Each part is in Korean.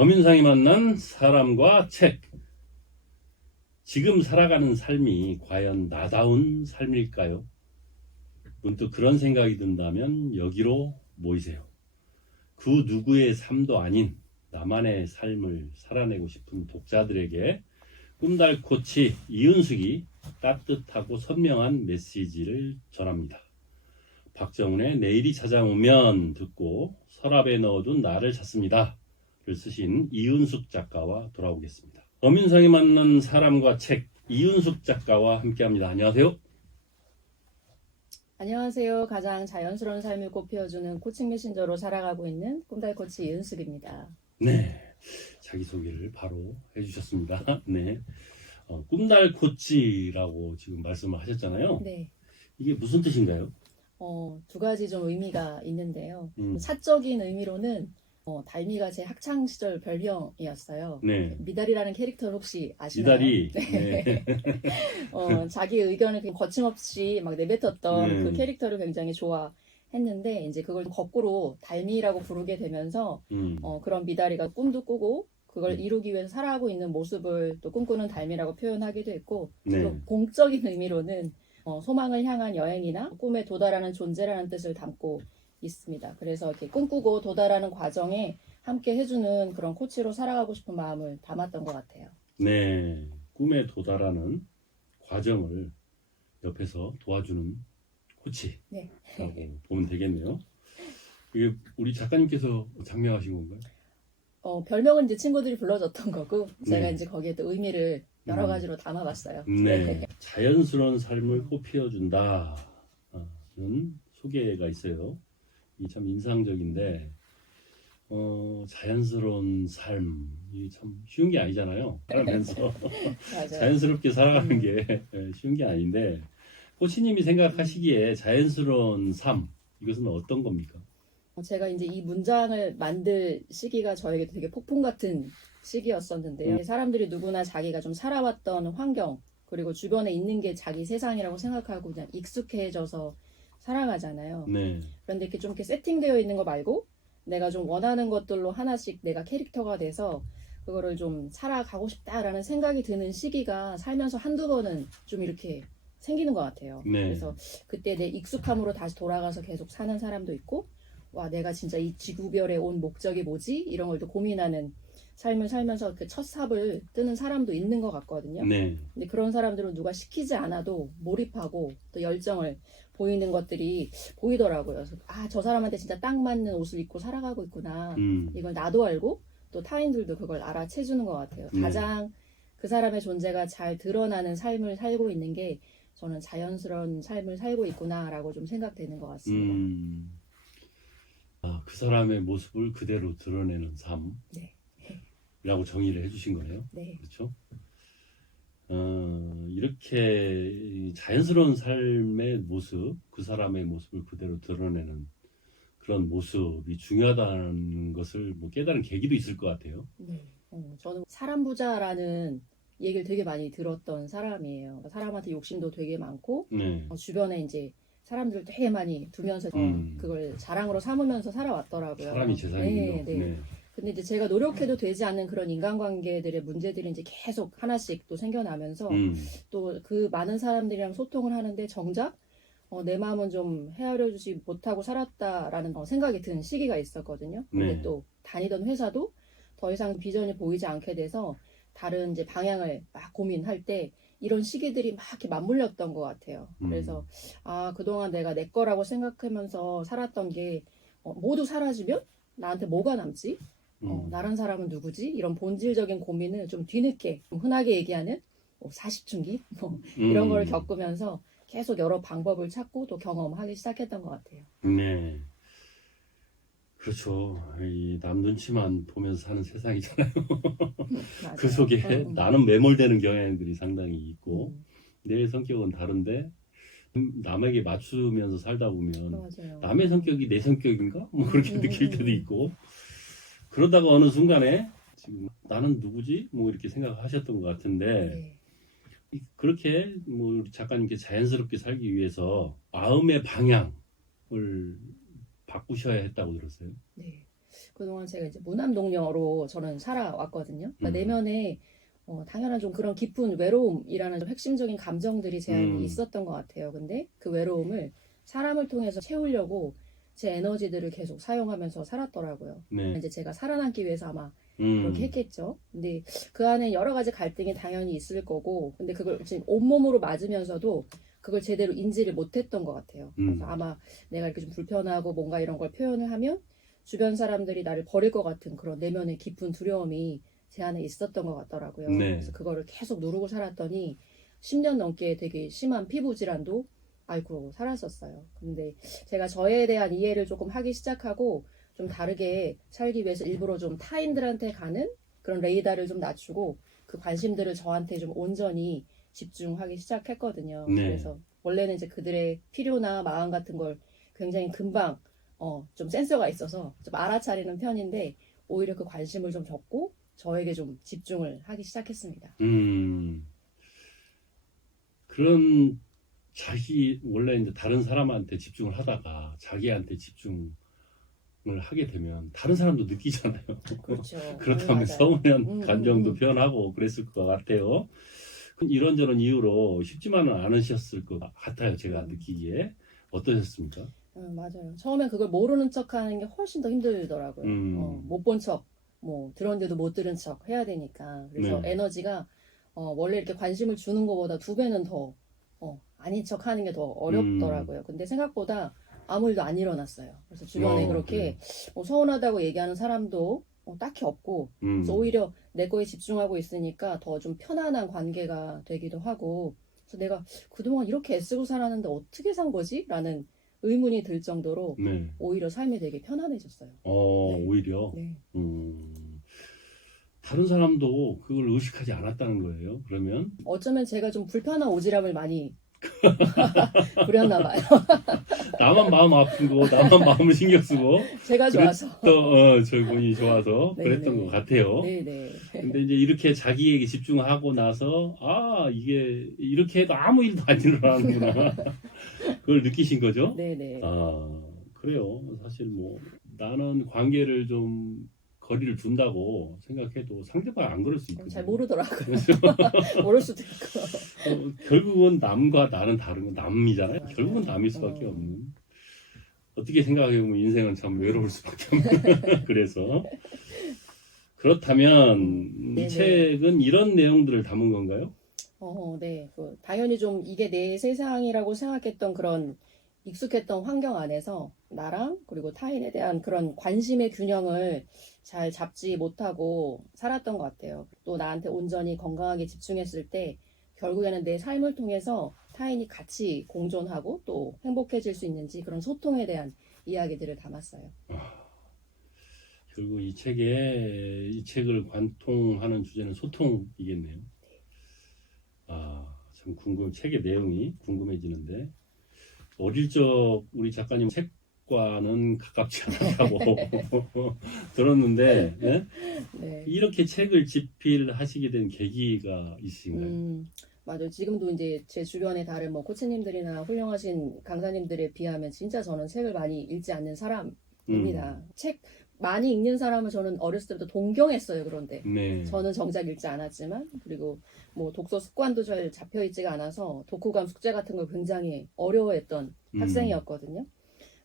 엄윤상이 만난 사람과 책. 지금 살아가는 삶이 과연 나다운 삶일까요? 문득 그런 생각이 든다면 여기로 모이세요. 그 누구의 삶도 아닌 나만의 삶을 살아내고 싶은 독자들에게 꿈달 코치 이은숙이 따뜻하고 선명한 메시지를 전합니다. 박정훈의 내일이 찾아오면 듣고 서랍에 넣어둔 나를 찾습니다. 를 쓰신 이은숙 작가와 돌아오겠습니다. 엄윤상이 만난 사람과 책, 이은숙 작가와 함께합니다. 안녕하세요. 안녕하세요. 가장 자연스러운 삶을 꽃피워주는 코칭 메신저로 살아가고 있는 꿈달 코치 이은숙입니다. 네, 자기소개를 바로 해주셨습니다. 네, 꿈달 코치라고 지금 말씀을 하셨잖아요. 네. 이게 무슨 뜻인가요? 두 가지 좀 의미가 있는데요. 사적인 의미로는 달미가 제 학창 시절 별명이었어요. 네, 미달이라는 캐릭터를 혹시 아시나요? 미달이. 네. 네. 자기 의견을 그냥 거침없이 막 내뱉었던 그 네. 캐릭터를 굉장히 좋아했는데 이제 그걸 거꾸로 달미라고 부르게 되면서 그런 미달이가 꿈도 꾸고 그걸 이루기 위해서 살아가고 있는 모습을 또 꿈꾸는 달미라고 표현하기도 했고 네. 또 공적인 의미로는 소망을 향한 여행이나 꿈에 도달하는 존재라는 뜻을 담고 있습니다. 그래서 이렇게 꿈꾸고 도달하는 과정에 함께 해주는 그런 코치로 살아가고 싶은 마음을 담았던 것 같아요. 네, 꿈에 도달하는 과정을 옆에서 도와주는 코치라고 네. 보면 되겠네요. 이게 우리 작가님께서 장명하신 건가요? 별명은 이제 친구들이 불러줬던 거고 제가 네. 이제 거기에 또 의미를 여러 가지로 담아봤어요. 네, 자연스러운 삶을 꽃피워준다는 소개가 있어요. 이 참 인상적인데, 자연스러운 삶이 참 쉬운 게 아니잖아요. 살면서 맞아요. 자연스럽게 살아가는 게 쉬운 게 아닌데, 코치님이 생각하시기에 자연스러운 삶, 이것은 어떤 겁니까? 제가 이제 이 문장을 만들 시기가 저에게 되게 폭풍 같은 시기였었는데요. 사람들이 누구나 자기가 좀 살아왔던 환경, 그리고 주변에 있는 게 자기 세상이라고 생각하고 그냥 익숙해져서 살아가잖아요. 네, 그런데 이렇게 좀 이렇게 세팅되어 있는 거 말고 내가 좀 원하는 것들로 하나씩 내가 캐릭터가 돼서 그거를 좀 살아가고 싶다라는 생각이 드는 시기가 살면서 한두 번은 좀 이렇게 생기는 것 같아요. 네. 그래서 그때 내 익숙함으로 다시 돌아가서 계속 사는 사람도 있고 와 내가 진짜 이 지구별에 온 목적이 뭐지? 이런 걸 또 고민하는 삶을 살면서 그 첫 삽을 뜨는 사람도 있는 것 같거든요. 네, 근데 그런 사람들은 누가 시키지 않아도 몰입하고 또 열정을 보이는 것들이 보이더라고요. 그래서 저 사람한테 진짜 딱 맞는 옷을 입고 살아가고 있구나. 이걸 나도 알고 또 타인들도 그걸 알아채주는 것 같아요. 네. 가장 그 사람의 존재가 잘 드러나는 삶을 살고 있는 게 저는 자연스러운 삶을 살고 있구나라고 좀 생각되는 것 같습니다. 그 사람의 모습을 그대로 드러내는 네. 삶이라고 정의를 해주신 거네요. 네. 그렇죠? 이렇게 자연스러운 삶의 모습, 그 사람의 모습을 그대로 드러내는 그런 모습이 중요하다는 것을 뭐 깨달은 계기도 있을 것 같아요. 네. 저는 사람 부자라는 얘기를 되게 많이 들었던 사람이에요. 그러니까 사람한테 욕심도 되게 많고 네, 주변에 이제 사람들을 되게 많이 두면서 그걸 자랑으로 삼으면서 살아왔더라고요. 사람이 재산이군요. 네, 네. 근데 이제 제가 노력해도 되지 않는 그런 인간관계들의 문제들이 이제 계속 하나씩 또 생겨나면서 또 그 많은 사람들이랑 소통을 하는데 정작 내 마음은 좀 헤아려주지 못하고 살았다라는 생각이 든 시기가 있었거든요. 근데 네. 또 다니던 회사도 더 이상 비전이 보이지 않게 돼서 다른 이제 방향을 막 고민할 때 이런 시기들이 막 이렇게 맞물렸던 것 같아요. 그래서 그동안 내가 내 거라고 생각하면서 살았던 게 모두 사라지면 나한테 뭐가 남지? 나란 사람은 누구지? 이런 본질적인 고민을 좀 뒤늦게 좀 흔하게 얘기하는 40중기 이런 걸 겪으면서 계속 여러 방법을 찾고 또 경험하기 시작했던 것 같아요. 네. 그렇죠. 이 남 눈치만 보면서 사는 세상이잖아요. 맞아요. 그 속에 나는 매몰되는 경향들이 상당히 있고 내 성격은 다른데 남에게 맞추면서 살다 보면 맞아요. 남의 성격이 내 성격인가? 뭐 그렇게 느낄 때도 있고 그러다가 어느 순간에 지금 나는 누구지? 뭐 이렇게 생각하셨던 것 같은데 네. 그렇게 뭐 우리 작가님께 자연스럽게 살기 위해서 마음의 방향을 바꾸셔야 했다고 들었어요. 네. 그동안 제가 이제 무남동녀로 저는 살아왔거든요. 그러니까 내면에 당연한 좀 그런 깊은 외로움이라는 좀 핵심적인 감정들이 제 안에 있었던 것 같아요. 근데 그 외로움을 사람을 통해서 채우려고 제 에너지들을 계속 사용하면서 살았더라고요. 네. 이제 제가 살아남기 위해서 아마 그렇게 했겠죠. 근데 그 안에 여러 가지 갈등이 당연히 있을 거고, 근데 그걸 지금 온몸으로 맞으면서도 그걸 제대로 인지를 못했던 것 같아요. 그래서 아마 내가 이렇게 좀 불편하고 뭔가 이런 걸 표현을 하면 주변 사람들이 나를 버릴 것 같은 그런 내면의 깊은 두려움이 제 안에 있었던 것 같더라고요. 네. 그래서 그거를 계속 누르고 살았더니 10년 넘게 되게 심한 피부 질환도 앓고 살았었어요. 근데 제가 저에 대한 이해를 조금 하기 시작하고 좀 다르게 살기 위해서 일부러 좀 타인들한테 가는 그런 레이더를 좀 낮추고 그 관심들을 저한테 좀 온전히 집중하기 시작했거든요. 네. 그래서 원래는 이제 그들의 필요나 마음 같은 걸 굉장히 금방 좀 센서가 있어서 좀 알아차리는 편인데 오히려 그 관심을 좀 접고 저에게 좀 집중을 하기 시작했습니다. 그런 자기 원래 이제 다른 사람한테 집중을 하다가 자기한테 집중을 하게 되면 다른 사람도 느끼잖아요. 그렇죠. 그렇다면 맞아요. 서운한 감정도 표현하고 그랬을 것 같아요. 이런저런 이유로 쉽지만은 않으셨을 것 같아요. 제가 느끼기에. 어떠셨습니까? 맞아요. 처음에 그걸 모르는 척 하는 게 훨씬 더 힘들더라고요. 못 본 척, 뭐, 들었는데도 못 들은 척 해야 되니까. 그래서 네. 에너지가, 원래 이렇게 관심을 주는 것보다 2배는 더, 아닌 척 하는 게 더 어렵더라고요. 근데 생각보다 아무 일도 안 일어났어요. 그래서 주변에 그렇게 서운하다고 얘기하는 사람도 딱히 없고, 그래서 오히려 내 거에 집중하고 있으니까 더 좀 편안한 관계가 되기도 하고, 그래서 내가 그동안 이렇게 애쓰고 살았는데 어떻게 산 거지? 라는 의문이 들 정도로 네. 오히려 삶이 되게 편안해졌어요. 네. 오히려. 네. 다른 사람도 그걸 의식하지 않았다는 거예요. 그러면 어쩌면 제가 좀 불편한 오지랖을 많이 부렸나 봐요. 나만 마음 아프고 나만 마음을 신경 쓰고 제가 좋아서. 또 저희 본인이 좋아서 네, 그랬던 네. 것 같아요. 네네. 근데 이제 이렇게 자기에게 집중하고 나서 이게 이렇게 해도 아무 일도 안 일어나는구나. 그걸 느끼신 거죠? 네네. 그래요. 사실 뭐 나는 관계를 좀 거리를 둔다고 생각해도 상대방이 안 그럴 수 있거든요. 잘 모르더라고요. 그래서 모를 수도 있고. 결국은 남과 나는 다른 건 남이잖아요. 맞아요. 결국은 남일 수밖에 없는. 어떻게 생각해보면 인생은 참 외로울 수밖에 없는. 그래서 그렇다면 이 네네. 책은 이런 내용들을 담은 건가요? 네. 당연히 좀 이게 내 세상이라고 생각했던 그런 익숙했던 환경 안에서 나랑 그리고 타인에 대한 그런 관심의 균형을 잘 잡지 못하고 살았던 것 같아요. 또 나한테 온전히 건강하게 집중했을 때 결국에는 내 삶을 통해서 타인이 같이 공존하고 또 행복해질 수 있는지 그런 소통에 대한 이야기들을 담았어요. 결국 이 책을 관통하는 주제는 소통이겠네요. 참 책의 내용이 궁금해지는데 어릴 적 우리 작가님 책과는 가깝지 않다고 들었는데 예? 네. 이렇게 책을 집필하시게 된 계기가 있으신가요? 맞아요. 지금도 이제 제 주변에 다른 뭐 코치님들이나 훌륭하신 강사님들에 비하면 진짜 저는 책을 많이 읽지 않는 사람입니다. 책 많이 읽는 사람을 저는 어렸을 때부터 동경했어요. 그런데 네. 저는 정작 읽지 않았지만 그리고 뭐 독서 습관도 잘 잡혀 있지가 않아서 독후감 숙제 같은 걸 굉장히 어려워했던 학생이었거든요.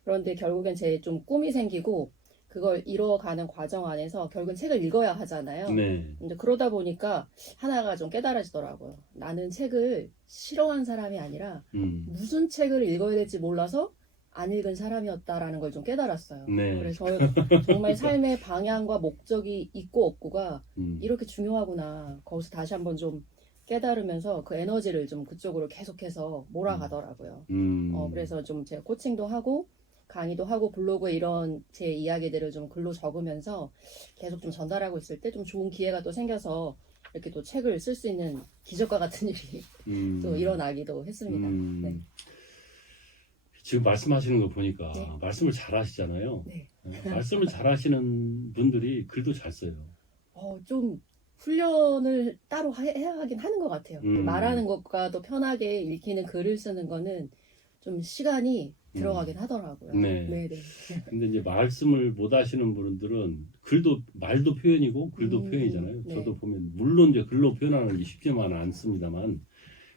그런데 결국엔 제 좀 꿈이 생기고 그걸 이뤄가는 과정 안에서 결국은 책을 읽어야 하잖아요. 네. 근데 그러다 보니까 하나가 좀 깨달아지더라고요. 나는 책을 싫어하는 사람이 아니라 무슨 책을 읽어야 될지 몰라서 안 읽은 사람이었다라는 걸 좀 깨달았어요. 네. 그래서 정말 삶의 방향과 목적이 있고 없고가 이렇게 중요하구나. 거기서 다시 한번 좀 깨달으면서 그 에너지를 좀 그쪽으로 계속해서 몰아가더라고요. 그래서 좀 제가 코칭도 하고 강의도 하고 블로그에 이런 제 이야기들을 좀 글로 적으면서 계속 좀 전달하고 있을 때 좀 좋은 기회가 또 생겨서 이렇게 또 책을 쓸 수 있는 기적과 같은 일이 또 일어나기도 했습니다. 네. 지금 말씀하시는 거 보니까 네. 말씀을 잘 하시잖아요. 네. 말씀을 잘 하시는 분들이 글도 잘 써요. 좀 훈련을 따로 해야 하긴 하는 것 같아요. 말하는 것과 또 편하게 읽히는 글을 쓰는 거는 좀 시간이 들어가긴 하더라고요. 네. 네네. 근데 이제 말씀을 못 하시는 분들은 말도 표현이고 글도 표현이잖아요. 네. 저도 보면 물론 이제 글로 표현하는 게 쉽지만은 않습니다만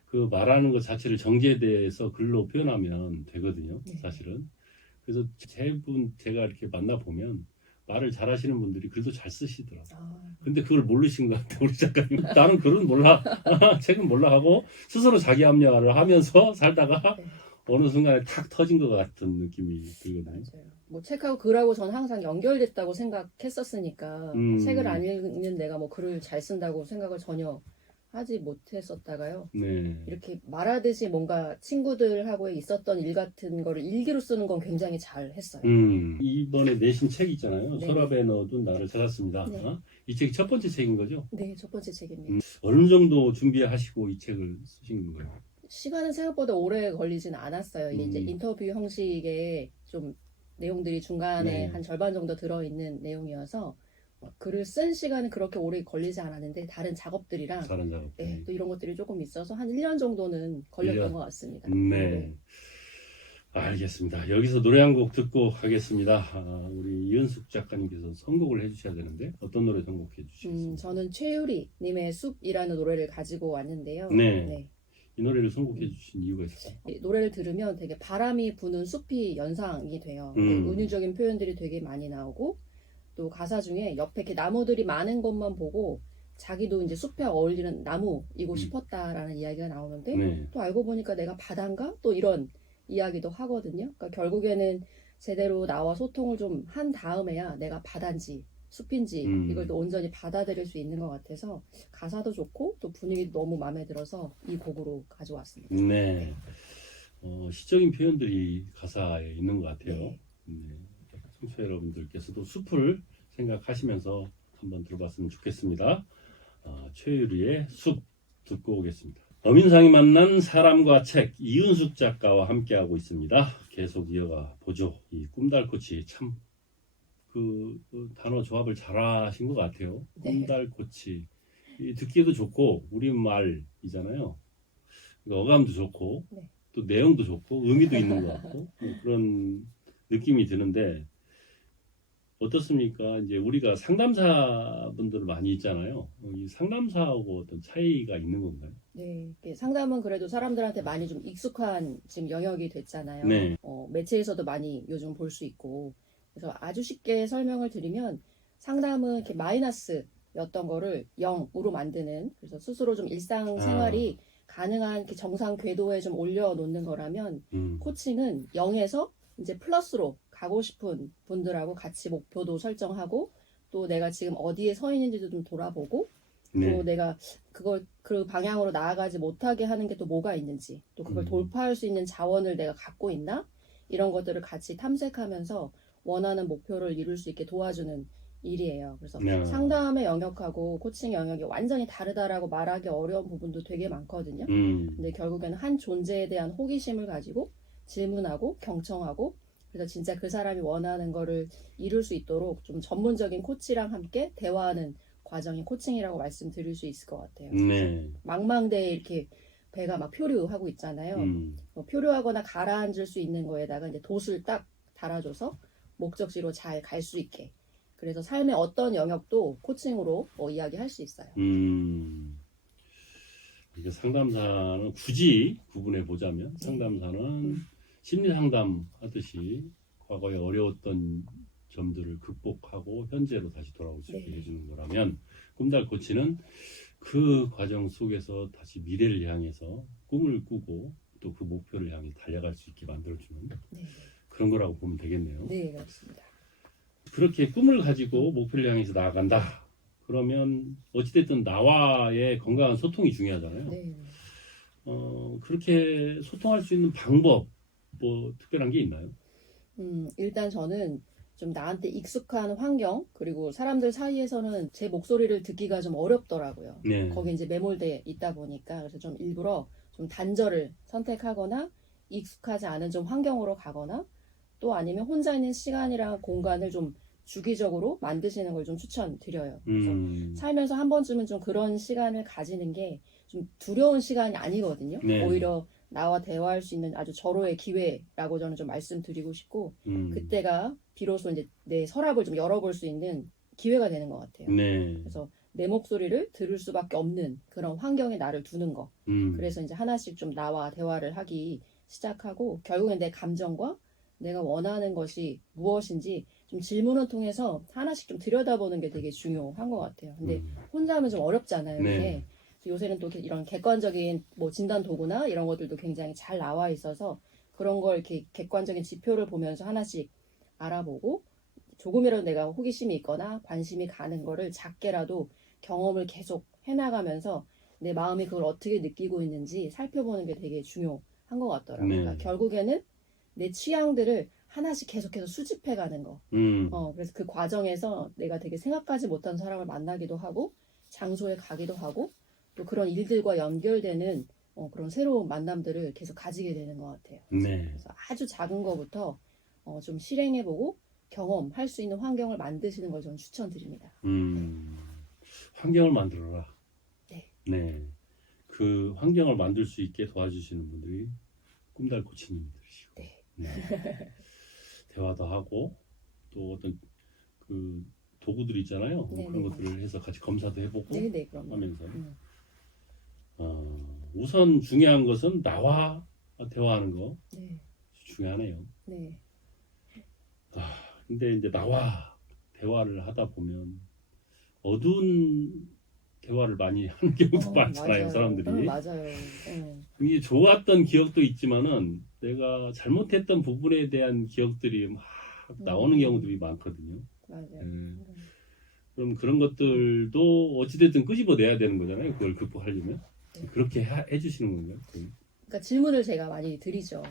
그 말하는 것 자체를 정제돼서 글로 표현하면 되거든요. 네. 사실은. 그래서 제가 이렇게 만나 보면 말을 잘하시는 분들이 글도 잘 쓰시더라고요. 아, 근데 그걸 모르신 것 같아요, 우리 작가님. 나는 글은 몰라, 책은 몰라 하고 스스로 자기 합리화를 하면서 살다가 네. 어느 순간에 탁 터진 것 같은 느낌이 들거든요. 맞아요. 뭐 책하고 글하고 저는 항상 연결됐다고 생각했었으니까 책을 안 읽는 내가 뭐 글을 잘 쓴다고 생각을 전혀 하지 못했었다가요. 네. 이렇게 말하듯이 뭔가 친구들하고 있었던 일 같은 거를 일기로 쓰는 건 굉장히 잘 했어요. 이번에 내신 책 있잖아요. 네. 서랍에 넣어둔 나를 찾았습니다. 네. 이 책이 첫 번째 책인 거죠? 네, 첫 번째 책입니다. 어느 정도 준비하시고 이 책을 쓰신 건가요? 시간은 생각보다 오래 걸리지는 않았어요. 이게 이제 음. 인터뷰 형식의 좀 내용들이 중간에 네. 한 절반 정도 들어있는 내용이어서 글을 쓴 시간은 그렇게 오래 걸리지 않았는데 다른 작업들이랑 다른 작업. 네, 또 이런 것들이 조금 있어서 한 1년 정도는 걸렸던 1년? 것 같습니다. 네. 알겠습니다. 여기서 노래 한 곡 듣고 가겠습니다. 우리 이은숙 작가님께서 선곡을 해주셔야 되는데 어떤 노래 선곡해 주시겠습니까? 저는 최유리 님의 숲이라는 노래를 가지고 왔는데요. 네. 이 노래를 선곡해 주신 이유가 있을까요? 이 노래를 들으면 되게 바람이 부는 숲이 연상이 돼요. 은유적인 표현들이 되게 많이 나오고 또 가사 중에 옆에 이렇게 나무들이 많은 것만 보고 자기도 이제 숲에 어울리는 나무이고 싶었다라는 이야기가 나오는데 네. 또 알고 보니까 내가 바다인가? 또 이런 이야기도 하거든요. 그러니까 결국에는 제대로 나와 소통을 좀 한 다음에야 내가 바다인지 숲인지 이걸 또 온전히 받아들일 수 있는 것 같아서 가사도 좋고 또 분위기도 너무 마음에 들어서 이 곡으로 가져왔습니다. 네. 시적인 표현들이 가사에 있는 것 같아요. 네. 네. 청취자 여러분들께서도 숲을 생각하시면서 한번 들어봤으면 좋겠습니다. 최유리의 숲 듣고 오겠습니다. 어민상이 만난 사람과 책 이은숙 작가와 함께하고 있습니다. 계속 이어가 보죠. 이 꿈달꽃이 참 그 단어 조합을 잘하신 것 같아요. 네. 꿈달꽃이 듣기도 좋고 우리말이잖아요. 그러니까 어감도 좋고 네. 또 내용도 좋고 의미도 있는 것 같고 그런 느낌이 드는데 어떻습니까? 이제 우리가 상담사분들 많이 있잖아요. 이 상담사하고 어떤 차이가 있는 건가요? 네, 이게 상담은 그래도 사람들한테 많이 좀 익숙한 지금 영역이 됐잖아요. 네. 매체에서도 많이 요즘 볼 수 있고. 그래서 아주 쉽게 설명을 드리면 상담은 이렇게 마이너스였던 거를 0으로 만드는 그래서 스스로 좀 일상생활이 가능한 이렇게 정상 궤도에 좀 올려놓는 거라면 코칭은 0에서 이제 플러스로 가고 싶은 분들하고 같이 목표도 설정하고 또 내가 지금 어디에 서 있는지도 좀 돌아보고 네. 또 내가 그 방향으로 나아가지 못하게 하는 게 또 뭐가 있는지 또 그걸 돌파할 수 있는 자원을 내가 갖고 있나 이런 것들을 같이 탐색하면서 원하는 목표를 이룰 수 있게 도와주는 일이에요. 그래서 상담의 영역하고 코칭 영역이 완전히 다르다라고 말하기 어려운 부분도 되게 많거든요. 근데 결국에는 한 존재에 대한 호기심을 가지고 질문하고 경청하고 그래서 진짜 그 사람이 원하는 거를 이룰 수 있도록 좀 전문적인 코치랑 함께 대화하는 과정이 코칭이라고 말씀드릴 수 있을 것 같아요. 네. 망망대해 이렇게 배가 막 표류하고 있잖아요. 표류하거나 가라앉을 수 있는 거에다가 이제 돛을 딱 달아줘서 목적지로 잘 갈 수 있게. 그래서 삶의 어떤 영역도 코칭으로 이야기할 수 있어요. 이게 상담사는 굳이 구분해 보자면 상담사는 심리 상담 하듯이 과거에 어려웠던 점들을 극복하고 현재로 다시 돌아올 수 있게 해주는 거라면 꿈달 코치는 그 과정 속에서 다시 미래를 향해서 꿈을 꾸고 또 그 목표를 향해 달려갈 수 있게 만들어주는 그런 거라고 보면 되겠네요. 네, 그렇습니다. 그렇게 꿈을 가지고 목표를 향해서 나아간다. 그러면 어찌됐든 나와의 건강한 소통이 중요하잖아요. 네. 그렇게 소통할 수 있는 방법 뭐 특별한 게 있나요? 일단 저는 좀 나한테 익숙한 환경 그리고 사람들 사이에서는 제 목소리를 듣기가 좀 어렵더라고요. 네. 거기 이제 매몰돼 있다 보니까 그래서 좀 일부러 좀 단절을 선택하거나 익숙하지 않은 좀 환경으로 가거나 또 아니면 혼자 있는 시간이랑 공간을 좀 주기적으로 만드시는 걸 좀 추천드려요. 그래서 살면서 한 번쯤은 좀 그런 시간을 가지는 게 좀 두려운 시간이 아니거든요. 네. 오히려 나와 대화할 수 있는 아주 절호의 기회라고 저는 좀 말씀드리고 싶고, 그때가 비로소 이제 내 서랍을 좀 열어볼 수 있는 기회가 되는 것 같아요. 네. 그래서 내 목소리를 들을 수밖에 없는 그런 환경에 나를 두는 거. 그래서 이제 하나씩 좀 나와 대화를 하기 시작하고, 결국엔 내 감정과 내가 원하는 것이 무엇인지 좀 질문을 통해서 하나씩 좀 들여다보는 게 되게 중요한 것 같아요. 근데 혼자 하면 좀 어렵잖아요. 네. 이게. 요새는 또 이런 객관적인 뭐 진단 도구나 이런 것들도 굉장히 잘 나와 있어서 그런 걸 이렇게 객관적인 지표를 보면서 하나씩 알아보고, 조금이라도 내가 호기심이 있거나 관심이 가는 거를 작게라도 경험을 계속 해나가면서 내 마음이 그걸 어떻게 느끼고 있는지 살펴보는 게 되게 중요한 것 같더라고요. 네. 그러니까 결국에는 내 취향들을 하나씩 계속해서 수집해 가는 거. 그래서 그 과정에서 내가 되게 생각하지 못한 사람을 만나기도 하고, 장소에 가기도 하고, 또 그런 일들과 연결되는 그런 새로운 만남들을 계속 가지게 되는 것 같아요. 네. 그래서 아주 작은 거부터 좀 실행해보고 경험할 수 있는 환경을 만드시는 걸 저는 추천드립니다. 환경을 만들어라. 네. 네. 그 환경을 만들 수 있게 도와주시는 분들이 꿈달 코치님들이시고. 네. 네. 대화도 하고 또 어떤 그 도구들이 있잖아요. 네, 그런 네. 것들을 해서 같이 검사도 해보고 네, 그럼요. 하면서 우선 중요한 것은 나와 대화하는 거 네. 중요하네요. 네. 근데 이제 나와 대화를 하다 보면 어두운 대화를 많이 하는 경우도 많잖아요, 맞아요. 사람들이. 맞아요. 이게 좋았던 기억도 있지만은 내가 잘못했던 부분에 대한 기억들이 막 나오는 경우들이 많거든요. 맞아요. 그럼 그런 것들도 어찌됐든 끄집어내야 되는 거잖아요. 그걸 극복하려면. 네. 그렇게 해주시는 건가요? 그러니까 질문을 제가 많이 드리죠.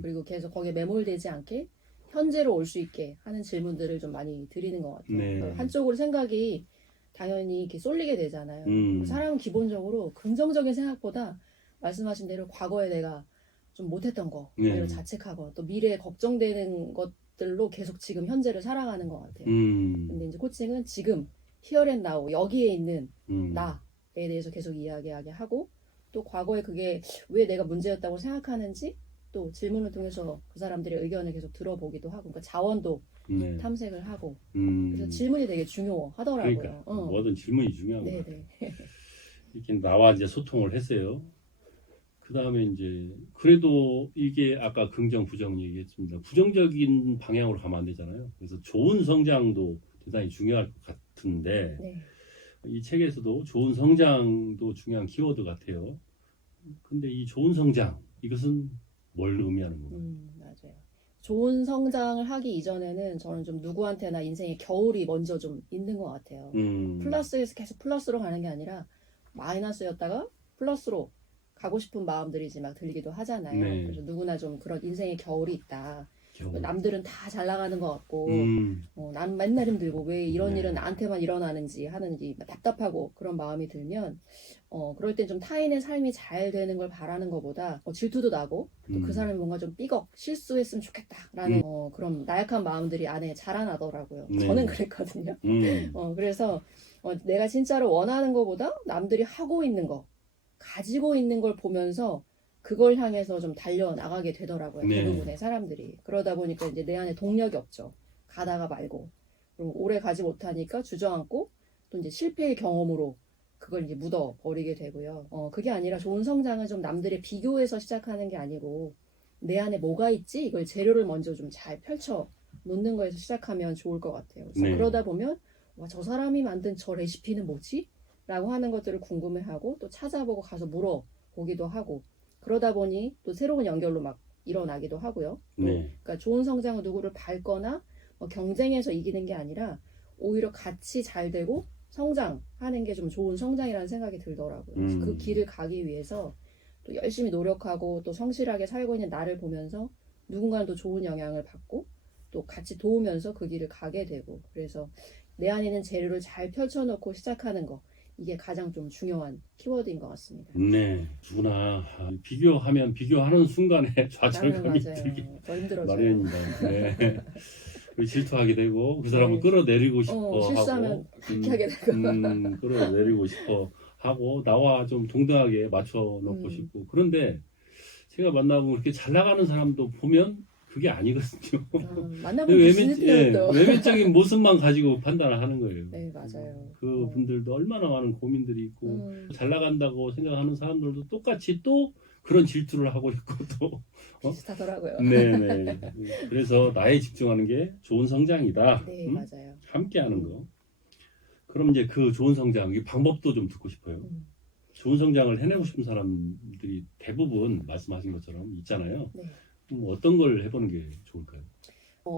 그리고 계속 거기에 매몰되지 않게 현재로 올 수 있게 하는 질문들을 좀 많이 드리는 것 같아요. 네. 그러니까 한쪽으로 생각이 당연히 이렇게 쏠리게 되잖아요. 사람은 기본적으로 긍정적인 생각보다 말씀하신 대로 과거에 내가 좀 못했던 거, 네. 이런 자책하고 또 미래에 걱정되는 것들로 계속 지금 현재를 살아가는 것 같아요. 근데 이제 코칭은 지금 here and now 여기에 있는 나에 대해서 계속 이야기하게 하고, 또 과거에 그게 왜 내가 문제였다고 생각하는지 또 질문을 통해서 그 사람들의 의견을 계속 들어보기도 하고, 그러니까 자원도 네. 탐색을 하고. 그래서 질문이 되게 중요하더라고요. 그러니까 뭐든 질문이 중요한 거예요. 네네. 이렇게 나와 이제 소통을 했어요. 그 다음에 이제 그래도 이게 아까 긍정 부정 얘기했습니다. 부정적인 방향으로 가면 안 되잖아요. 그래서 좋은 성장도 대단히 중요할 것 같은데 네. 이 책에서도 좋은 성장도 중요한 키워드 같아요. 근데 이 좋은 성장 이것은 뭘 의미하는 건가요? 맞아요. 좋은 성장을 하기 이전에는 저는 좀 누구한테나 인생의 겨울이 먼저 좀 있는 것 같아요. 플러스에서 계속 플러스로 가는 게 아니라 마이너스였다가 플러스로 가고 싶은 마음들이 이제 막 들기도 하잖아요. 네. 그래서 누구나 좀 그런 인생의 겨울이 있다. 겨울. 남들은 다 잘 나가는 것 같고 나는 맨날 힘들고 왜 이런 네. 일은 나한테만 일어나는지 하는지 답답하고 그런 마음이 들면 그럴 땐 좀 타인의 삶이 잘 되는 걸 바라는 것보다 질투도 나고 또 그 사람이 뭔가 좀 삐걱 실수했으면 좋겠다라는 그런 나약한 마음들이 안에 자라나더라고요. 네. 저는 그랬거든요. 그래서 내가 진짜로 원하는 것보다 남들이 하고 있는 거, 가지고 있는 걸 보면서 그걸 향해서 좀 달려나가게 되더라고요. 네. 대부분의 사람들이. 그러다 보니까 이제 내 안에 동력이 없죠. 가다가 말고. 그럼 오래 가지 못하니까 주저앉고 또 이제 실패의 경험으로 그걸 이제 묻어버리게 되고요. 그게 아니라 좋은 성장은 좀 남들의 비교해서 시작하는 게 아니고 내 안에 뭐가 있지? 이걸 재료를 먼저 좀 잘 펼쳐 놓는 거에서 시작하면 좋을 것 같아요. 그래서 네. 그러다 보면 와, 저 사람이 만든 저 레시피는 뭐지? 라고 하는 것들을 궁금해하고 또 찾아보고 가서 물어보기도 하고, 그러다 보니 또 새로운 연결로 막 일어나기도 하고요. 네. 그러니까 좋은 성장은 누구를 밟거나 경쟁해서 이기는 게 아니라 오히려 같이 잘 되고 성장하는 게 좀 좋은 성장이라는 생각이 들더라고요. 그래서 그 길을 가기 위해서 또 열심히 노력하고 또 성실하게 살고 있는 나를 보면서 누군가는 또 좋은 영향을 받고 또 같이 도우면서 그 길을 가게 되고, 그래서 내 안에 있는 재료를 잘 펼쳐놓고 시작하는 거, 이게 가장 좀 중요한 키워드인 것 같습니다. 네. 누구나 비교하면 비교하는 순간에 좌절감이 맞아요. 들기 더 힘들어져요. 마련입니다. 네. 질투하게 되고 그 사람을 끌어내리고 싶어 실수하면 하고 그렇게 하게 되고 끌어내리고 싶어 하고 나와 좀 동등하게 맞춰 놓고 싶고, 그런데 제가 만나보면 그렇게 잘 나가는 사람도 보면 그게 아니거든요. 만나보면 비슷해요 또. 외면적인 모습만 가지고 판단을 하는 거예요. 네, 맞아요. 그 분들도 얼마나 많은 고민들이 있고 잘 나간다고 생각하는 사람들도 똑같이 또 그런 질투를 하고 있고 또 비슷하더라고요. 네네. 그래서 나에 집중하는 게 좋은 성장이다. 네, 맞아요. 함께하는 거. 그럼 이제 그 좋은 성장, 이 방법도 좀 듣고 싶어요. 좋은 성장을 해내고 싶은 사람들이 대부분 말씀하신 것처럼 있잖아요. 네. 어떤 걸 해보는 게 좋을까요?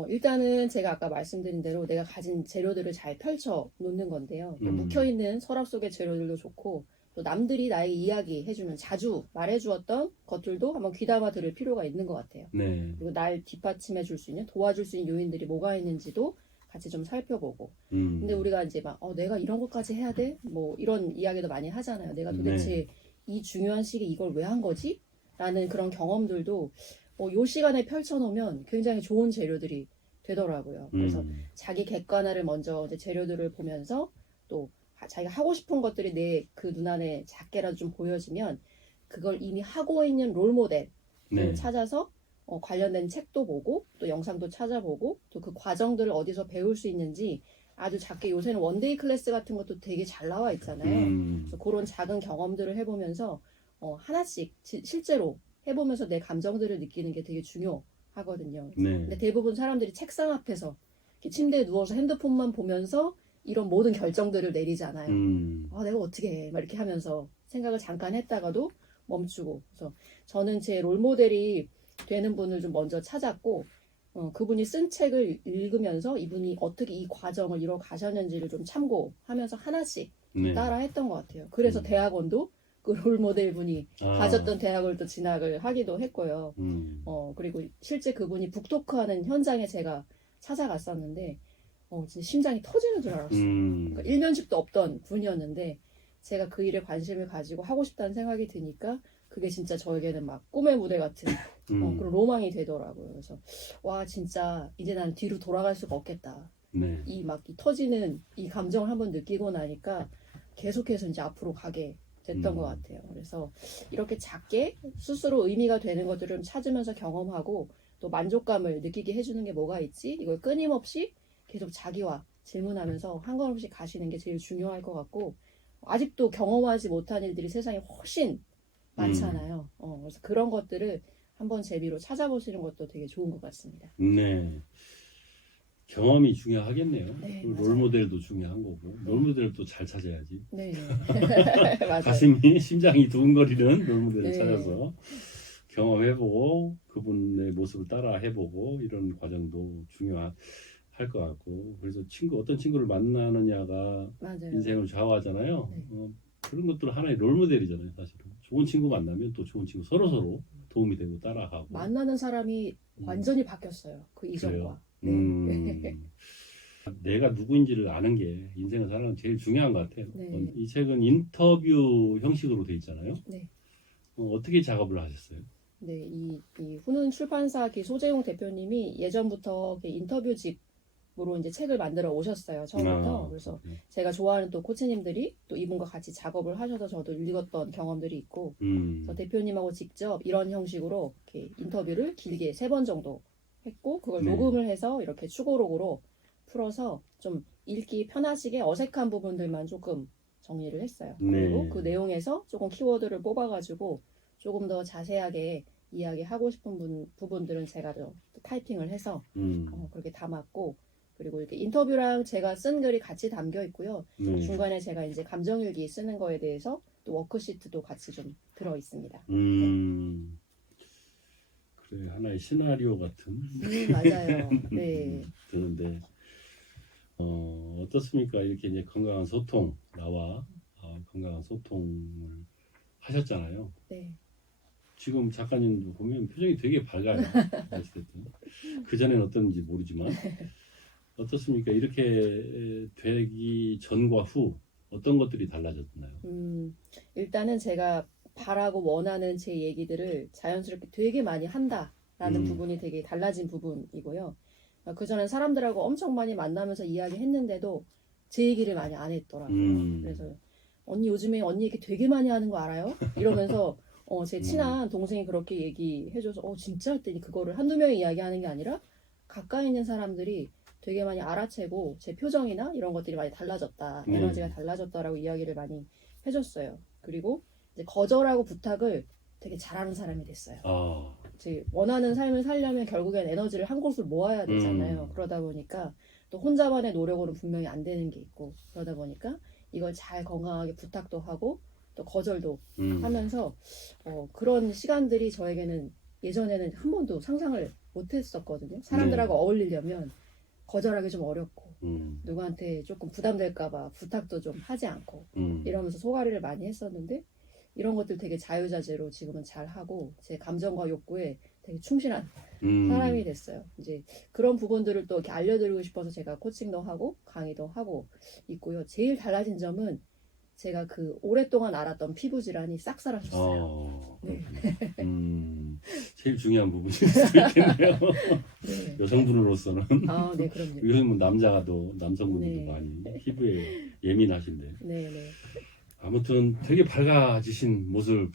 일단은 제가 아까 말씀드린 대로 내가 가진 재료들을 잘 펼쳐 놓는 건데요. 묵혀있는 서랍 속의 재료들도 좋고 또 남들이 나에게 이야기해주는 자주 말해주었던 것들도 한번 귀담아 들을 필요가 있는 것 같아요. 네. 그리고 날 뒷받침해 줄 수 있는 도와줄 수 있는 요인들이 뭐가 있는지도 같이 좀 살펴보고 근데 우리가 이제 막 내가 이런 것까지 해야 돼? 뭐 이런 이야기도 많이 하잖아요. 내가 도대체 이 중요한 시기에 이걸 왜 한 거지? 라는 그런 경험들도 요 시간에 펼쳐놓으면 굉장히 좋은 재료들이 되더라고요. 그래서 자기 객관화를 먼저 이제 재료들을 보면서 또 자기가 하고 싶은 것들이 내 그 눈안에 작게라도 좀 보여지면 그걸 이미 하고 있는 롤모델을 찾아서 관련된 책도 보고 또 영상도 찾아보고 또 그 과정들을 어디서 배울 수 있는지 아주 작게 요새는 원데이 클래스 같은 것도 되게 잘 나와 있잖아요. 그래서 그런 작은 경험들을 해보면서 하나씩 실제로 해보면서 내 감정들을 느끼는 게 되게 중요하거든요. 근데 대부분 사람들이 책상 앞에서 침대에 누워서 핸드폰만 보면서 이런 모든 결정들을 내리잖아요. 내가 어떻게 해? 막 이렇게 하면서 생각을 잠깐 했다가도 멈추고. 그래서 저는 제 롤모델이 되는 분을 좀 먼저 찾았고 그분이 쓴 책을 읽으면서 이분이 어떻게 이 과정을 이뤄 가셨는지를 좀 참고하면서 하나씩 따라 했던 것 같아요. 그래서 대학원도 그 롤모델 분이 가셨던 대학을 또 진학을 하기도 했고요. 그리고 실제 그분이 북토크하는 현장에 제가 찾아갔었는데 진짜 심장이 터지는 줄 알았어요. 그러니까 일면식도 없던 분이었는데 제가 그 일에 관심을 가지고 하고 싶다는 생각이 드니까 그게 진짜 저에게는 막 꿈의 무대 같은 그런 로망이 되더라고요. 그래서 와 진짜 이제 난 뒤로 돌아갈 수가 없겠다. 이 터지는 이 감정을 한번 느끼고 나니까 계속해서 이제 앞으로 가게 됐던 것 같아요. 그래서 이렇게 작게 스스로 의미가 되는 것들을 찾으면서 경험하고 또 만족감을 느끼게 해주는 게 뭐가 있지? 이걸 끊임없이 계속 자기와 질문하면서 한 걸음씩 가시는 게 제일 중요할 것 같고 아직도 경험하지 못한 일들이 세상에 훨씬 많잖아요. 그래서 그런 것들을 한번 재미로 찾아보시는 것도 되게 좋은 것 같습니다. 네. 경험이 중요하겠네요. 네, 롤모델도 중요한 거고 롤모델도 잘 찾아야지. 네. 맞아요. 가슴이 심장이 두근거리는 롤모델을 네. 찾아서 경험해보고 그분의 모습을 따라 해보고 이런 과정도 중요할 것 같고 그래서 어떤 친구를 만나느냐가 맞아요. 인생을 좌우하잖아요. 네. 그런 것도 하나의 롤모델이잖아요. 사실은 좋은 친구 만나면 또 좋은 친구 서로 도움이 되고 따라가고 만나는 사람이 완전히 바뀌었어요. 그 이전과. 네. 내가 누구인지를 아는 게 인생을 살아가는 제일 중요한 것 같아요. 네. 이 책은 인터뷰 형식으로 돼 있잖아요. 네. 어떻게 작업을 하셨어요? 네, 이 훈훈 출판사 소재용 대표님이 예전부터 인터뷰집으로 이제 책을 만들어 오셨어요. 처음부터. 그래서 제가 좋아하는 또 코치님들이 또 이분과 같이 작업을 하셔서 저도 읽었던 경험들이 있고, 그래서 대표님하고 직접 이런 형식으로 이렇게 인터뷰를 길게 3번 정도 했고, 그걸 녹음을 해서 이렇게 추고록으로 풀어서 좀 읽기 편하시게 어색한 부분들만 조금 정리를 했어요. 그리고 그 내용에서 조금 키워드를 뽑아가지고 조금 더 자세하게 이야기하고 싶은 부분들은 제가 좀 타이핑을 해서 그렇게 담았고 그리고 이렇게 인터뷰랑 제가 쓴 글이 같이 담겨 있고요. 중간에 제가 이제 감정일기 쓰는 거에 대해서 또 워크시트도 같이 좀 들어 있습니다. 그래 하나의 시나리오 같은 맞아요. 네. 드는데 어떻습니까? 이렇게 이제 건강한 소통 나와 건강한 소통을 하셨잖아요. 네. 지금 작가님도 보면 표정이 되게 밝아요. 어쨌든 그 전에는 어땠는지 모르지만 어떻습니까? 이렇게 되기 전과 후 어떤 것들이 달라졌나요? 일단은 제가 바라고 원하는 제 얘기들을 자연스럽게 되게 많이 한다라는 부분이 되게 달라진 부분이고요. 그전엔 사람들하고 엄청 많이 만나면서 이야기했는데도 제 얘기를 많이 안 했더라고요. 그래서 언니 요즘에 언니 얘기 되게 많이 하는 거 알아요? 이러면서 제 친한 동생이 그렇게 얘기해줘서 진짜 했더니 그거를 한두 명이 이야기하는 게 아니라 가까이 있는 사람들이 되게 많이 알아채고 제 표정이나 이런 것들이 많이 달라졌다. 네. 에너지가 달라졌다라고 이야기를 많이 해줬어요. 그리고 이제 거절하고 부탁을 되게 잘하는 사람이 됐어요. 제 원하는 삶을 살려면 결국엔 에너지를 한 곳으로 모아야 되잖아요. 그러다 보니까 또 혼자만의 노력으로는 분명히 안 되는 게 있고 그러다 보니까 이걸 잘 건강하게 부탁도 하고 또 거절도 하면서 그런 시간들이 저에게는 예전에는 한 번도 상상을 못했었거든요. 사람들하고 어울리려면 거절하기 좀 어렵고 누구한테 조금 부담될까봐 부탁도 좀 하지 않고 이러면서 소가리를 많이 했었는데 이런 것들 되게 자유자재로 지금은 잘 하고 제 감정과 욕구에 되게 충실한 사람이 됐어요. 이제 그런 부분들을 또 이렇게 알려드리고 싶어서 제가 코칭도 하고 강의도 하고 있고요. 제일 달라진 점은 제가 그 오랫동안 앓았던 피부 질환이 싹 사라졌어요. 네. 제일 중요한 부분일 수도 있겠네요. 네. 여성분으로서는. 네, 그럼요. 요즘은 남성분들도 네. 많이 피부에 예민하신데. 네, 네. 아무튼 되게 밝아지신 모습을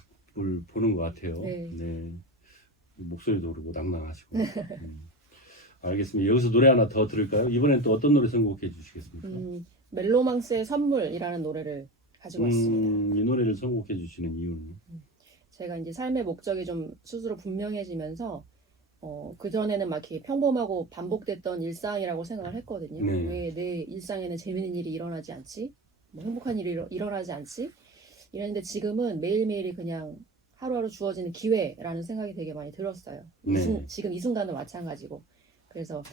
보는 것 같아요. 네. 목소리도 그렇고 낭낭하시고. 알겠습니다. 여기서 노래 하나 더 들을까요? 이번엔 또 어떤 노래 선곡해 주시겠습니까? 멜로망스의 선물이라는 노래를 가지고 왔습니다. 이 노래를 선곡해 주시는 이유는? 제가 이제 삶의 목적이 좀 스스로 분명해지면서 그전에는 막 이렇게 평범하고 반복됐던 일상이라고 생각을 했거든요. 네. 왜 내 일상에는 재밌는 일이 일어나지 않지? 뭐 행복한 일이 일어나지 않지? 이랬는데 지금은 매일매일이 그냥 하루하루 주어지는 기회라는 생각이 되게 많이 들었어요. 네. 지금 이 순간도 마찬가지고. 그래서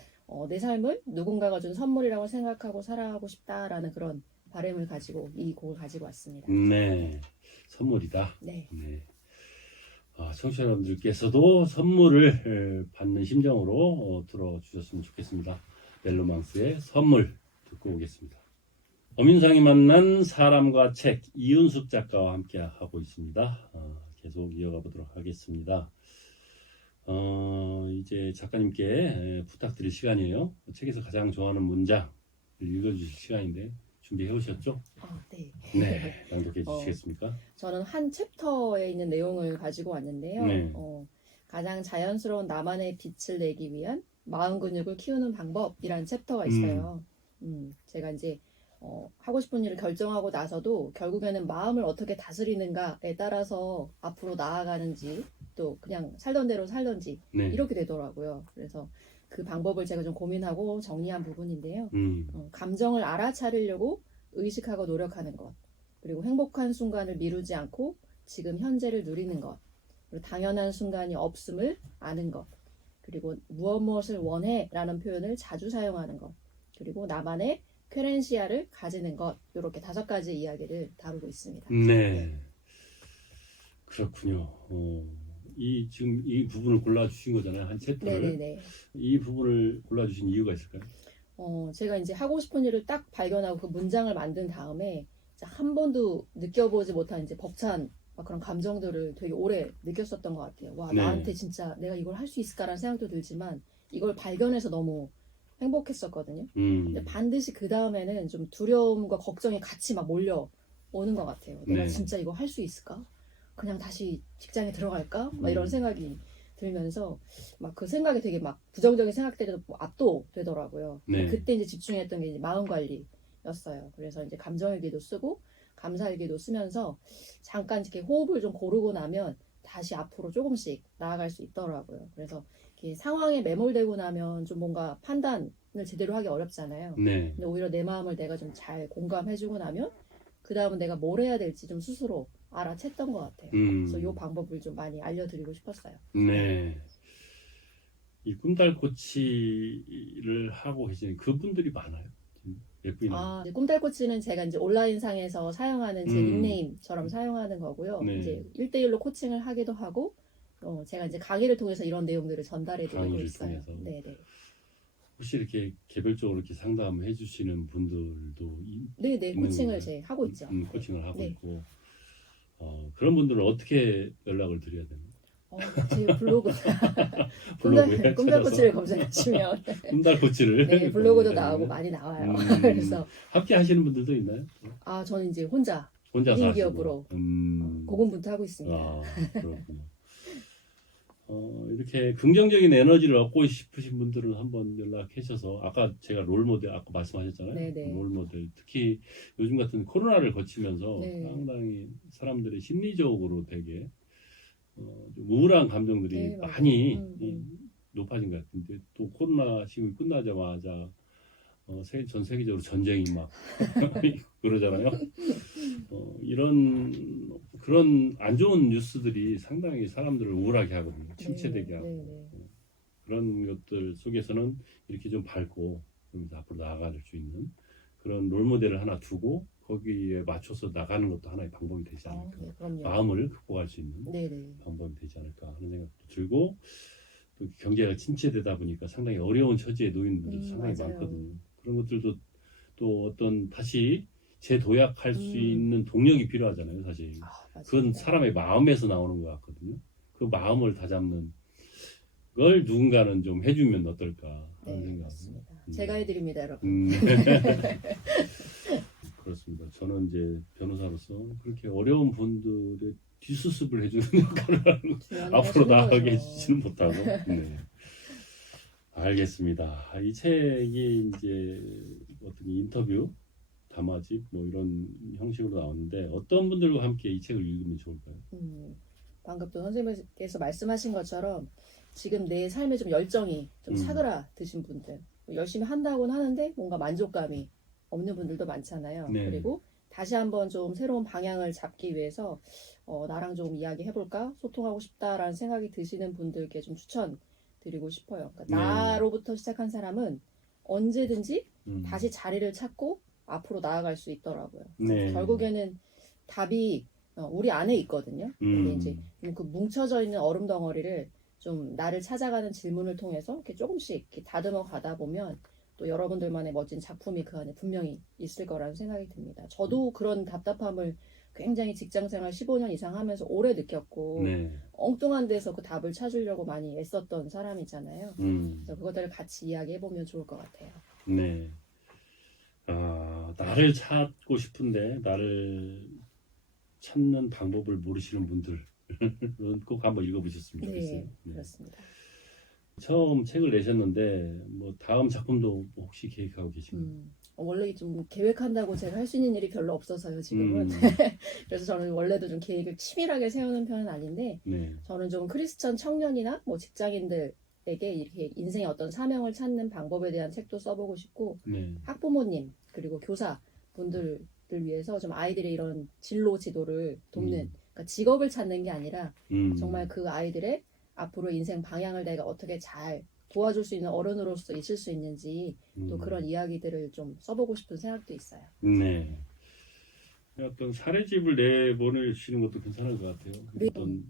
내 삶을 누군가가 준 선물이라고 생각하고 살아가고 싶다라는 그런 바람을 가지고 이 곡을 가지고 왔습니다. 네. 선물이다. 네. 네. 청취자 여러분들께서도 선물을 받는 심정으로 들어주셨으면 좋겠습니다. 멜로망스의 선물 듣고 오겠습니다. 엄윤상이 만난 사람과 책 이윤숙 작가와 함께 하고 있습니다. 계속 이어가 보도록 하겠습니다. 이제 작가님께 부탁드릴 시간이에요. 책에서 가장 좋아하는 문장 읽어주실 시간인데 준비해 오셨죠? 네. 네, 낭독해 주시겠습니까? 저는 한 챕터에 있는 내용을 가지고 왔는데요. 네. 가장 자연스러운 나만의 빛을 내기 위한 마음 근육을 키우는 방법이라는 챕터가 있어요. 제가 이제 하고 싶은 일을 결정하고 나서도 결국에는 마음을 어떻게 다스리는가에 따라서 앞으로 나아가는지 또 그냥 살던 대로 살던지 네. 이렇게 되더라고요. 그래서 그 방법을 제가 좀 고민하고 정리한 부분인데요. 감정을 알아차리려고 의식하고 노력하는 것, 그리고 행복한 순간을 미루지 않고 지금 현재를 누리는 것, 그리고 당연한 순간이 없음을 아는 것, 그리고 무엇을 원해 라는 표현을 자주 사용하는 것, 그리고 나만의 퀘렌시아를 가지는 것, 이렇게 5가지 이야기를 다루고 있습니다. 네. 그렇군요. 지금 이 부분을 골라주신 거잖아요. 한 챕터를. 네네네. 이 부분을 골라주신 이유가 있을까요? 제가 이제 하고 싶은 일을 딱 발견하고 그 문장을 만든 다음에 한 번도 느껴보지 못한 이제 벅찬 그런 감정들을 되게 오래 느꼈었던 것 같아요. 와, 네. 나한테 진짜 내가 이걸 할 수 있을까라는 생각도 들지만 이걸 발견해서 너무 행복했었거든요. 근데 반드시 그 다음에는 좀 두려움과 걱정이 같이 막 몰려오는 것 같아요. 내가 네. 진짜 이거 할 수 있을까? 그냥 다시 직장에 들어갈까? 막 이런 생각이 들면서 막 그 생각이 되게 막 부정적인 생각들에도 압도되더라고요. 네. 그때 이제 집중했던 게 이제 마음 관리였어요. 그래서 이제 감정일기도 쓰고 감사일기도 쓰면서 잠깐 이렇게 호흡을 좀 고르고 나면 다시 앞으로 조금씩 나아갈 수 있더라고요. 그래서 이렇게 상황에 매몰되고 나면 좀 뭔가 판단을 제대로 하기 어렵잖아요. 네. 근데 오히려 내 마음을 내가 좀 잘 공감해주고 나면 그 다음은 내가 뭘 해야 될지 좀 스스로 알아챘던 것 같아요. 그래서 이 방법을 좀 많이 알려드리고 싶었어요. 네. 이 꿈달코치를 하고 계시는 그분들이 많아요? 몇 분이나? 이제 꿈달코치는 제가 이제 온라인상에서 사용하는 제 닉네임처럼 사용하는 거고요. 네. 이제 1대1로 코칭을 하기도 하고, 제가 이제 강의를 통해서 이런 내용들을 전달해드리고 강의를 있어요. 통해서. 네네. 혹시 이렇게 개별적으로 이렇게 상담해 주시는 분들도 네네, 있는 코칭을 거예요? 제 하고 있죠. 코칭을 하고 네. 있고 그런 분들은 어떻게 연락을 드려야 되나요? 제 블로그 블로그에 꿈달코치를 검색하시면 꿈달코치를 네, 블로그도 나오고 많이 나와요. 그래서 함께 하시는 분들도 있나요? 저는 이제 혼자 혼자 1인 사시고. 기업으로 고군분투하고 있습니다. 아, 그렇군요. 이렇게 긍정적인 에너지를 얻고 싶으신 분들은 한번 연락해 주셔서 아까 제가 롤모델 아까 말씀하셨잖아요. 네네. 롤모델 특히 요즘 같은 코로나를 거치면서 네. 상당히 사람들이 심리적으로 되게 좀 우울한 감정들이 네, 맞아요. 많이 높아진 것 같은데 또 코로나 시국이 끝나자마자 전 세계적으로 전쟁이 막 그러잖아요. 이런 그런 안 좋은 뉴스들이 상당히 사람들을 우울하게 하거든요. 침체되게 하고 그런 것들 속에서는 이렇게 좀 밝고 좀 앞으로 나아갈 수 있는 그런 롤모델을 하나 두고 거기에 맞춰서 나가는 것도 하나의 방법이 되지 않을까. 네, 그럼요. 마음을 극복할 수 있는 네네. 방법이 되지 않을까 하는 생각도 들고 또 경제가 침체되다 보니까 상당히 어려운 처지에 놓인 분들도 상당히 맞아요. 많거든요. 그런 것들도 또 어떤 다시 재도약할 수 음. 있는 동력이 필요하잖아요, 사실. 맞습니다. 그건 사람의 마음에서 나오는 것 같거든요. 그 마음을 다잡는 걸 누군가는 좀 해주면 어떨까 하는 네, 생각. 맞습니다. 제가 해드립니다, 여러분. 그렇습니다. 저는 이제 변호사로서 그렇게 어려운 분들의 뒷수습을 해주는 역할을 앞으로 나아가게 해주지는 못하고. 네. 알겠습니다. 이 책이 이제 어떤 인터뷰, 담화집 뭐 이런 형식으로 나오는데 어떤 분들과 함께 이 책을 읽으면 좋을까요? 방금 또 선생님께서 말씀하신 것처럼 지금 내 삶에 좀 열정이 좀 사그라드신 분들, 열심히 한다고는 하는데 뭔가 만족감이 없는 분들도 많잖아요. 네. 그리고 다시 한번 좀 새로운 방향을 잡기 위해서 나랑 좀 이야기해볼까? 소통하고 싶다라는 생각이 드시는 분들께 좀 추천드리고 싶어요. 그러니까 나로부터 시작한 사람은 언제든지 다시 자리를 찾고 앞으로 나아갈 수 있더라고요. 네. 결국에는 답이 우리 안에 있거든요. 근데 이제 그 뭉쳐져 있는 얼음 덩어리를 좀 나를 찾아가는 질문을 통해서 이렇게 조금씩 이렇게 다듬어 가다 보면 또 여러분들만의 멋진 작품이 그 안에 분명히 있을 거라는 생각이 듭니다. 저도 그런 답답함을 굉장히 직장생활 15년 이상 하면서 오래 느꼈고 엉뚱한 데서 그 답을 찾으려고 많이 애썼던 사람이잖아요. 그래서 그것들을 같이 이야기해보면 좋을 것 같아요. 네. 나를 찾고 싶은데 나를 찾는 방법을 모르시는 분들은 꼭 한번 읽어보셨으면 좋겠어요. 네, 그렇습니다. 처음 책을 내셨는데 뭐 다음 작품도 혹시 계획하고 계신가요? 원래 좀 계획한다고 제가 할 수 있는 일이 별로 없어서요, 지금은. 그래서 저는 원래도 좀 계획을 치밀하게 세우는 편은 아닌데, 저는 좀 크리스천 청년이나 뭐 직장인들에게 이렇게 인생의 어떤 사명을 찾는 방법에 대한 책도 써보고 싶고, 학부모님, 그리고 교사 분들을 위해서 좀 아이들의 이런 진로 지도를 돕는, 그러니까 직업을 찾는 게 아니라, 정말 그 아이들의 앞으로 인생 방향을 내가 어떻게 잘 도와줄 수 있는 어른으로서 있을 수 있는지 또 그런 이야기들을 좀 써보고 싶은 생각도 있어요. 네. 어떤 사례집을 내보내시는 것도 괜찮을 것 같아요. 어떤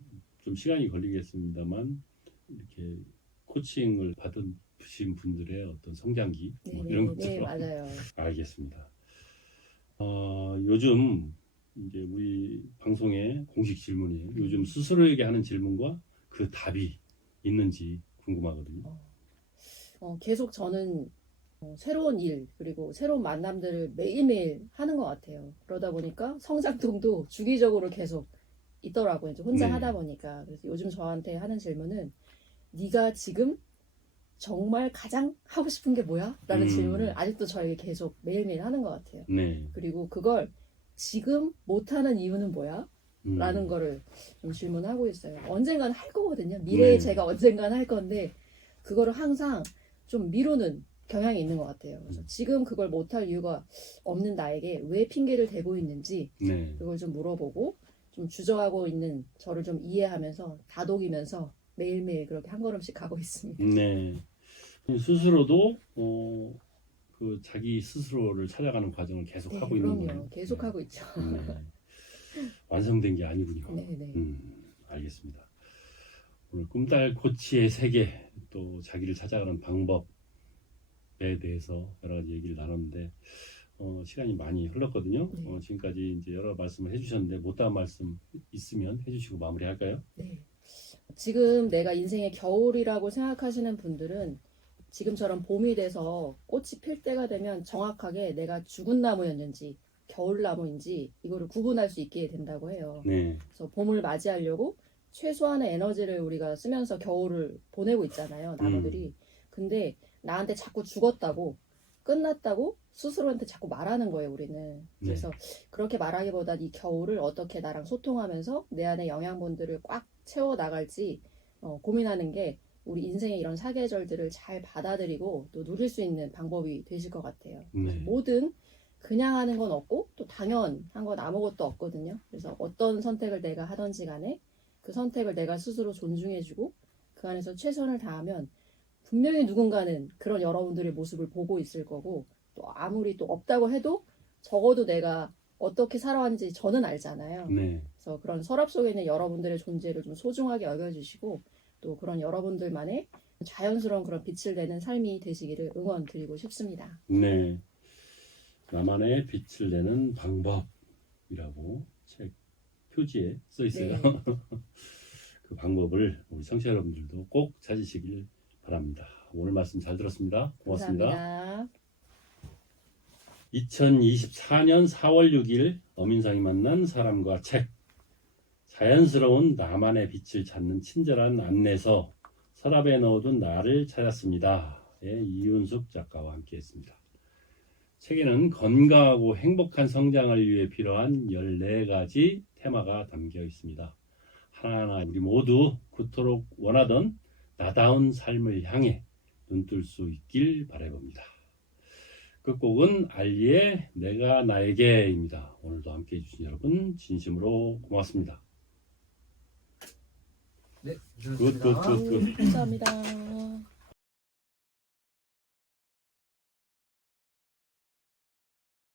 좀 시간이 걸리겠습니다만 이렇게 코칭을 받으신 분들의 어떤 성장기 뭐 이런 것처럼. 네, 맞아요. 알겠습니다. 요즘 이제 우리 방송의 공식 질문이에요. 요즘 스스로에게 하는 질문과 그 답이 있는지 궁금하거든요. 계속 저는 새로운 일 그리고 새로운 만남들을 매일매일 하는 것 같아요. 그러다 보니까 성장통도 주기적으로 계속 있더라고요. 이제 혼자 하다 보니까. 그래서 요즘 저한테 하는 질문은 네가 지금 정말 가장 하고 싶은 게 뭐야? 라는 질문을 아직도 저에게 계속 매일매일 하는 것 같아요. 그리고 그걸 지금 못하는 이유는 뭐야? 라는 거를 좀 질문하고 있어요. 언젠간 할 거거든요. 미래에 제가 언젠간 할 건데 그거를 항상 좀 미루는 경향이 있는 것 같아요. 그래서 지금 그걸 못할 이유가 없는 나에게 왜 핑계를 대고 있는지 그걸 좀 물어보고 좀 주저하고 있는 저를 좀 이해하면서 다독이면서 매일매일 그렇게 한 걸음씩 가고 있습니다. 네. 스스로도 그 자기 스스로를 찾아가는 과정을 계속 하고 있는 거예요. 그럼요. 계속 하고 있죠. 완성된 게 아니군요. 네네. 알겠습니다. 오늘 꿈딸 코치의 세계 또 자기를 찾아가는 방법에 대해서 여러 가지 얘기를 나눴는데 시간이 많이 흘렀거든요. 지금까지 이제 여러 말씀을 해주셨는데 못다한 말씀 있으면 해주시고 마무리할까요? 네. 지금 내가 인생의 겨울이라고 생각하시는 분들은 지금처럼 봄이 돼서 꽃이 필 때가 되면 정확하게 내가 죽은 나무였는지 겨울나무인지 이거를 구분할 수 있게 된다고 해요. 네. 그래서 봄을 맞이하려고 최소한의 에너지를 우리가 쓰면서 겨울을 보내고 있잖아요. 나무들이. 근데 나한테 자꾸 죽었다고 끝났다고 스스로한테 자꾸 말하는 거예요. 우리는. 그래서 그렇게 말하기보다 이 겨울을 어떻게 나랑 소통하면서 내 안에 영양분들을 꽉 채워 나갈지 고민하는 게 우리 인생의 이런 사계절들을 잘 받아들이고 또 누릴 수 있는 방법이 되실 것 같아요. 네. 뭐든 그냥 하는 건 없고 또 당연한 건 아무것도 없거든요. 그래서 어떤 선택을 내가 하든지 간에 그 선택을 내가 스스로 존중해주고 그 안에서 최선을 다하면 분명히 누군가는 그런 여러분들의 모습을 보고 있을 거고 또 아무리 또 없다고 해도 적어도 내가 어떻게 살아왔는지 저는 알잖아요. 네. 그래서 그런 서랍 속에 있는 여러분들의 존재를 좀 소중하게 여겨주시고 또 그런 여러분들만의 자연스러운 그런 빛을 내는 삶이 되시기를 응원드리고 싶습니다. 네. 나만의 빛을 내는 방법이라고 책 표지에 써 있어요. 네. 그 방법을 우리 청취자 여러분들도 꼭 찾으시길 바랍니다. 오늘 말씀 잘 들었습니다. 고맙습니다. 감사합니다. 2024년 4월 6일 어민상이 만난 사람과 책 자연스러운 나만의 빛을 찾는 친절한 안내서 서랍에 넣어둔 나를 찾았습니다. 예, 이윤숙 작가와 함께했습니다. 책에는 건강하고 행복한 성장을 위해 필요한 14가지 테마가 담겨 있습니다. 하나하나 우리 모두 그토록 원하던 나다운 삶을 향해 눈뜰 수 있길 바라봅니다. 끝곡은 알리의 내가 나에게입니다. 오늘도 함께해 주신 여러분 진심으로 고맙습니다. 네, 굿. 감사합니다.